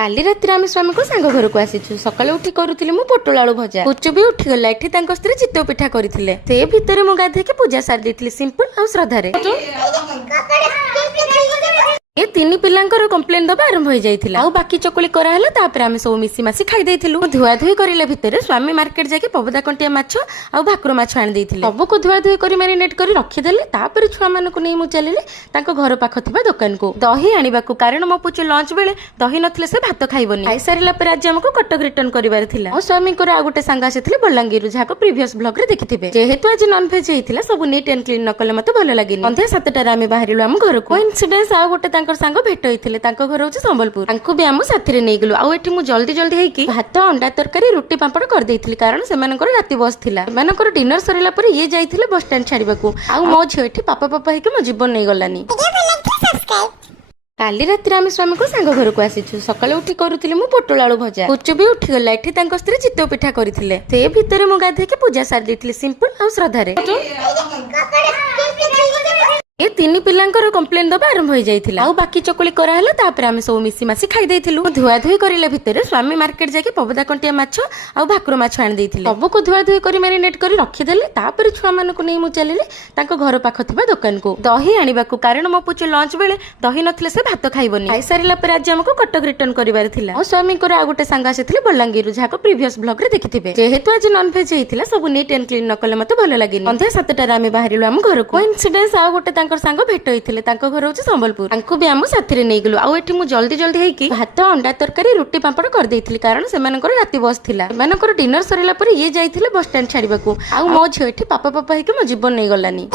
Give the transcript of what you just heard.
काली राति आम स्वामी को सांग घर को आसीचु सकाଳେ उठी करूଥିଲି ମୁଁ ପୋଟଳ ଆଳୁ ଭଜା କୁଚୁ ବି ଉଠି ଗଲା ଏଠି ତାଙ୍କ ସ୍ତ୍ରୀ ଚିତଉ ପିଠା କରିଥିଲେ ସେ ଭିତରେ ମୁଁ ଗାଧେଇକି ପୂଜା ସାରି ଦେଇଥିଲି ସିମ୍ପଲ ଆଉ ଶ୍ରଦ୍ଧାରେ ए तीन पिलांकर कंप्लेन दबा आरंभ हो जाइथिला आउ बाकी चकुली करा हला तापर आमे सब मिसी मासी खाई देइथिलु धुआ धुई करिले भितरे स्वामी मार्केट जाके पबदा कंटिया माछ आउ भाकुर माछ आनि देइथिले सब को धुआ धुई करी मैरिनेट करी रखि देले तापर छुआ मान को नै मु चलिले ताको घर पाख थिबा दुकान को दही आनिबा को कारण मो पुचु लंच बेले दही नथिले से भात खाइबनी खाइ सारिला पर आज हमको कटक रिटर्न करिवार थिला और स्वामी को आ गुटे संग आसीथिले बलांगीर जाको प्रीवियस ब्लॉग रे देखिथिबे जेहेतु आज नॉन वेज हेतिला सब नीट एंड क्लीन न कले मते भलो लागिनी संध्या 7टा रे आमे बाहरिलु हम घर को कोइन्सिडेंस आ गुटे तांकर संग भेट होइथिले तांको घर होछि संबलपुर तांको भी हम साथी रे नै गेलु आ एठी मु जल्दी जल्दी हेकी भात अंडा तरकारी रोटी पापड़ कर देइथिली कारण सेमानकर राति बस थिला सेमानकर डिनर सरिला पर ये जाइथिले बस स्टैंड छाड़ीबा को आ मो झियो एठी पापा पापा हेकी मो जीवन नै गलानी काली राति आम स्वामी को सांग घर को आसीचु सकाळे उठी करूଥିଲି ମୁଁ ପୋଟଳ ଆଳୁ ଭଜା କୁଚୁ ବି ଉଠି ଗଲା ଏଠି ତାଙ୍କ ସ୍ତ୍ରୀ ଚିତଉ ପିଠା କରିଥିଲେ ସେ ଭିତରେ ମୁଁ ଗାଧେଇକି ପୂଜା ସାରି ଦେଇଥିଲି ସିମ୍ପଲ ଆଉ ଶ୍ରଦ୍ଧାରେ ए तीन पिलांकर कंप्लेन दबा आरंभ हो जाइथिला आउ बाकी चकुली करा हला तापर आमे सब मिसी मासी खाई देइथिलु धुआ धुई करिले भितरे स्वामी मार्केट जाके पबदा कंटिया माछ आउ भाकुर माछ आनि देइथिले सब को धुआ धुई करी मैरिनेट करी रखि देले तापर छुआ मान को नै मु चलिले ताको घर पाख थिबा दुकान को दही आनिबा को कारण मो पुचु लंच बेले दही नथिले से भात खाइबनी खाइ सारिला पर आज हमको कटक रिटर्न करिवार थिला और स्वामी को आ गुटे संग आसीथिले बलांगीर जाको प्रीवियस ब्लॉग रे देखिथिबे जेहेतु आज नॉन वेज हेतिला सब नीट एंड क्लीन न कले मते भलो लागिनी संध्या 7टा रे आमे बाहरिलु हम घर को कोइन्सिडेंस आ गुटे तांकर संग भेट होइथिले तांको घर होछि संबलपुर तांको भी हम साथी रे नै गेलु आ एठी मु जल्दी जल्दी हेकी भात अंडा तरकारी रोटी पापड़ कर देइथिली कारण सेमानकर राति बस थिला सेमानकर डिनर सरिला पर ये जाइथिले बस स्टैंड छाड़ीबा को आ मो झियो एठी पापा पापा हेकी मो जीवन नै गलानी।